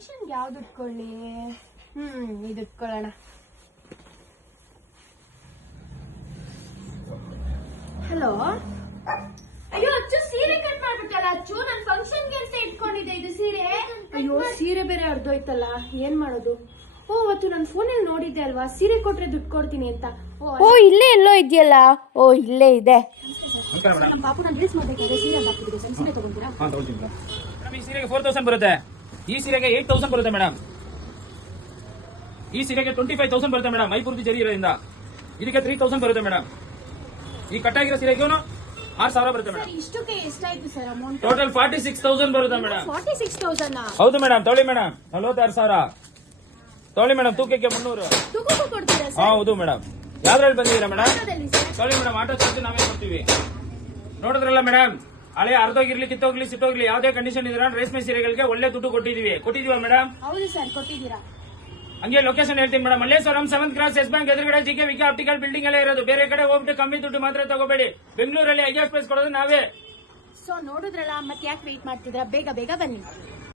ಫಂಕ್ಷನ್ಗೆ ಯಾವ್ದು ಇಟ್ಕೊಳ್ಳಿ? ಇದು ಇಟ್ಕೊಳ್ಳೋಣ. ಹಲೋ. ಅಯ್ಯೋ ಅಚ್ಚು, ಸೀರೆ ಕಟ್ ಮಾಡ್ಬಿಟ್ಟಲ್ಲ ಅಚ್ಚು. ನನ್ ಫಂಕ್ಷನ್ಗೆ ಅಂತ ಇಟ್ಕೊಂಡಿದ್ದೆ ಇದು ಸೀರೆ. ಅಯ್ಯೋ ಸೀರೆ ಬೇರೆ ಅರ್ಧೋಯ್ತಲ್ಲ, ಏನ್ ಮಾಡೋದು? ಓ ಅವತ್ತು ನನ್ನ ಫೋನಲ್ಲಿ ನೋಡಿದ್ದೆ ಅಲ್ವಾ, ಸೀರೆ ಕೊಟ್ರೆ ದುಡ್ಡು ಕೊಡ್ತೀನಿ ಅಂತ. ಓ ಇಲ್ಲೇ ಎಲ್ಲೋ ಇದೆಯಲ್ಲ. ಓ ಇಲ್ಲೇ ಇದೆ. ನಮ್ಮ ಪಾಪು ನಾನು ರೀಲ್ಸ್ ಮಾಡ್ಬೇಕಿದ್ರೆ ಸೀರೆ ಹಾಕ್ತಿದ್ದೆ ಸರ್, ಸೀರೆ ತಗೊಂತೀರಾ? ಈ ಸೀರೆಗೆ 4000 ಬರುತ್ತೆ, ಈ ಸೀರೆಗೆ 8000 ಬರುತ್ತೆ ಮೇಡಮ್, ಈ ಸೀರೆಗೆ 25000 ಬರುತ್ತೆ ಮೇಡಮ್. ಮೈ ಪೂರ್ತಿ ಜರಿ ಇರೋದ್ರಿಂದ ಇದಕ್ಕೆ 3000 ಬರುತ್ತೆ ಮೇಡಮ್. ಈ ಕಟ್ಟಾಗಿರೋ ಸೀರೆಗೆ 6000 ಬರುತ್ತೆ ಮೇಡಮ್. ಇಷ್ಟಕ್ಕೆ ಎಷ್ಟಾಯ್ತು ಸರ್ ಅಮೌಂಟ್? ಟೋಟಲ್ 46000 ಬರುತ್ತೆ ಮೇಡಮ್. 46,000? ಹೌದು ಮೇಡಮ್. ತೊಳಿ ಮೇಡಮ್, 46000 ತೊಳಿ ಮೇಡಮ್. ತೂಕಕ್ಕೆ 300. ತೂಕಕ್ಕೂ ಕೊಡ್ತೀರಾ ಸರ್? ಹೌದು ಮೇಡಮ್. ಯಾವ್ದ್ರಲ್ಲಿ ಬಂದಿದ್ದೀರಾ ಮೇಡಮ್? ಆಟೋದಲ್ಲಿ ಸರ್? ತೊಳಿ ಮೇಡಮ್, ಆಟೋ ಚಾರ್ಜ್ ನಾವೇ ಕೊಡ್ತೀವಿ. ನೋಡಿದ್ರಲ್ಲ ಮೇಡಮ್, ಹಳೆ ಅರ್ಧೋಗಿರ್ಲಿ, ಕಿತ್ತೋಗ್ಲಿ, ಸಿಟ್ಟೋಗ್ಲಿ, ಯಾವ್ದೇ ಕಂಡೀಷನ್ ಇದ್ರ ರೇಷ್ಮೆ ಸೀರೆಗಳಿಗೆ ಒಳ್ಳೆ ದುಡ್ಡು ಕೊಟ್ಟಿದೀವಾ ಮೇಡಮ್? ಹೌದು ಸರ್, ಕೊಟ್ಟಿದ್ದೀರಾ. ಹಂಗೆ ಲೊಕೇಶನ್ ಹೇಳ್ತೀನಿ madam. Malleshwaram 7th cross Yes Bank ಎದುರುಗಡೆ ಜಿಕೆ ವಿಕೆ ಆಪ್ಟಿಕಲ್ ಬಿಲ್ಡಿಂಗ್ ಎಲ್ಲ ಇರೋದು. ಬೇರೆ ಕಡೆ ಹೋಗ್ಬಿಟ್ಟು ಕಮ್ಮಿ ದುಡ್ಡು ಮಾತ್ರ ತಗೋಬೇಡಿ. ಬೆಂಗಳೂರಲ್ಲಿ ಐಡಿಯಾ ಸ್ಪೇಸ್ ಕೊಡೋದು ನಾವೇ. ಸೊ ನೋಡಿದ್ರಲ್ಲ, ಮತ್ತೆ ಯಾಕೆ ವೇಟ್ ಮಾಡ್ತಿದ್ರ? ಬೇಗ ಬೇಗ ಬನ್ನಿ.